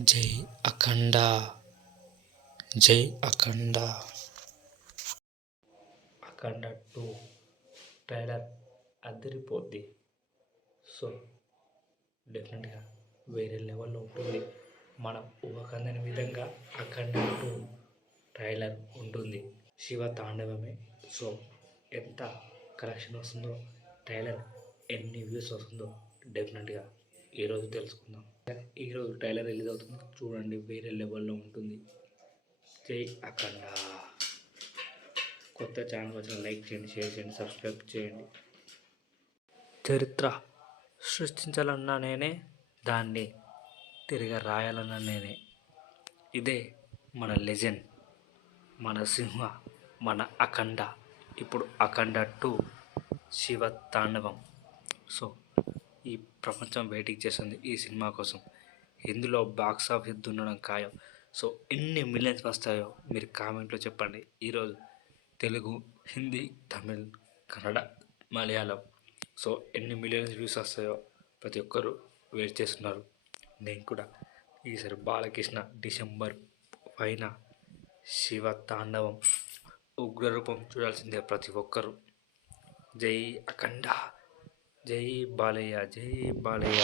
జై అఖండ. జై Akhanda. Akhanda two trailer అదిరిపోద్ది. సో డెఫినెట్గా వేరే లెవెల్లో ఉంటుంది. మనం ఊహకందని విధంగా అఖండ టూ ట్రైలర్ ఉంటుంది. శివ తాండవమే. సో ఎంత కలెక్షన్ వస్తుందో ట్రైలర్ ఎన్ని వ్యూస్ వస్తుందో డెఫినెట్గా ఈరోజు తెలుసుకుందాం. ఈరోజు ట్రైలర్ రిలీజ్ అవుతుంది. చూడండి వేరే లెవెల్లో ఉంటుంది. జై అఖండ. కొత్త ఛానల్ వచ్చిన లైక్ చేయండి షేర్ చేయండి సబ్స్క్రైబ్ చేయండి. చరిత్ర సృష్టించాలన్నా నేనే దాన్ని తిరిగి రాయాలన్నా నేనే. ఇదే మన లెజెండ్ మన సింహ మన అఖండ. ఇప్పుడు అఖండ టు శివ తాండవం. సో ఈ ప్రపంచం వెయిటింగ్ చేస్తుంది ఈ సినిమా కోసం. ఇందులో బాక్స్ ఆఫీస్ దున్నడం ఖాయం. సో ఎన్ని మిలియన్స్ వస్తాయో మీరు కామెంట్లో చెప్పండి. ఈరోజు తెలుగు హిందీ తమిళ్ కన్నడ మలయాళం. సో ఎన్ని మిలియన్స్ వ్యూస్ వస్తాయో ప్రతి ఒక్కరు వెయిట్ చేస్తున్నారు. నేను కూడా ఈసారి బాలకృష్ణ డిసెంబర్ పైన శివ తాండవం ఉగ్రరూపం చూడాల్సిందే ప్రతి ఒక్కరు. జై అఖండ! జై బాలయ్య జై బాలయ్య